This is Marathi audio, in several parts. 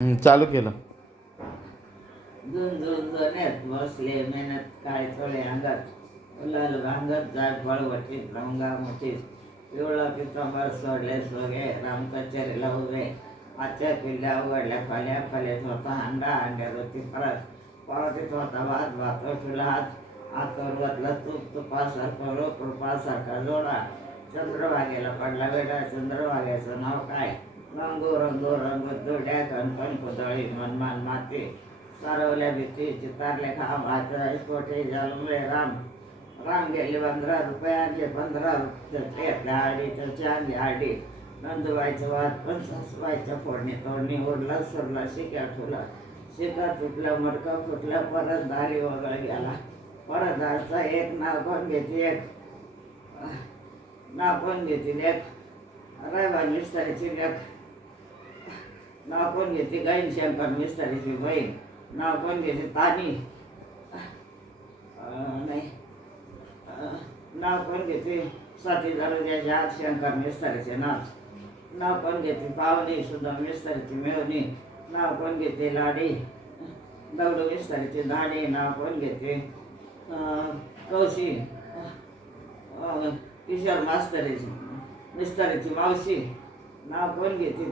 चालू केलं. झुंझुंझुण्यात बसले मेहनत काय चळे अंगात उलाल भांगत जाय फळवटीत रंगा मुठीत पिवळा पितांबर सोडले सोगे राम कचेरीला उभे आजच्या पिल्ल्या उघडल्या फाल्या फाल्यात होता अंडा अंड्यात होती परत परतीत होता भात भात ठुला हात हातावर घातला तूप तुपासारखा रोप रुपासारखा जोडा चंद्रभागेला पडला वेडा चंद्रभागेचं नाव काय रंगो रंगो रंग जोड्या कणकण कुदळी मनमान माती सारवल्या भीती चितारले खांब हात कोठे जन्मले राम राम गेले 15 रुपयांचे 15 रुपये आडी त्याची अंगी आडी नंदुबाईचं वाद पण सासूबाईच्या फोडणी तोडणी ओढला सरला शिक्या ठुला शिका तुटलं मडकं फुटलं परत दारी वगळ गेला परत दारचा एक नाव पण घेते एक नाव पण घेतील एक रायबा मिस्तारीची लेख नाव पण घेते गाईन शंकर मिस्तारीची बहीण नाव पण घेते तानी नाही नाव पण घेते साथी दरोज्याचे हात शंकर मिस्तारीचे नाव पण घेते पावनी सुद्धा मिस्तारीची मिळवणी नाव पण घेते लाडी दगडू मिस्तारीची दाणी नाव पण घेते कौशी किशोर मास्तरीची मिस्तारीची मावशी नाव पण घेते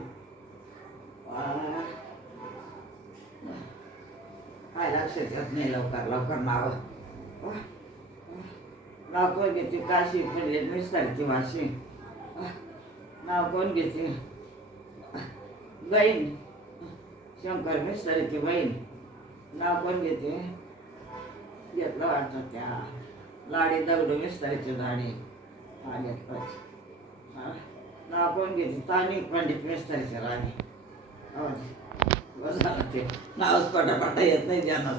काय लक्षात येत नाही लवकर नाव कोण घेते काशी फिरले मिस्तारीची वाशी नाव कोण घेते बहीण शंकर मिस्तारीची बहीण नाव कोण घेते घेतलं वाटतं त्या लाडी दगडू मिस्तारीची दाढी नाव कोण घेते तानी पंडित मिस्तारीची राणी बस झालं ते नावच पटापटा येत नाही ज्यांना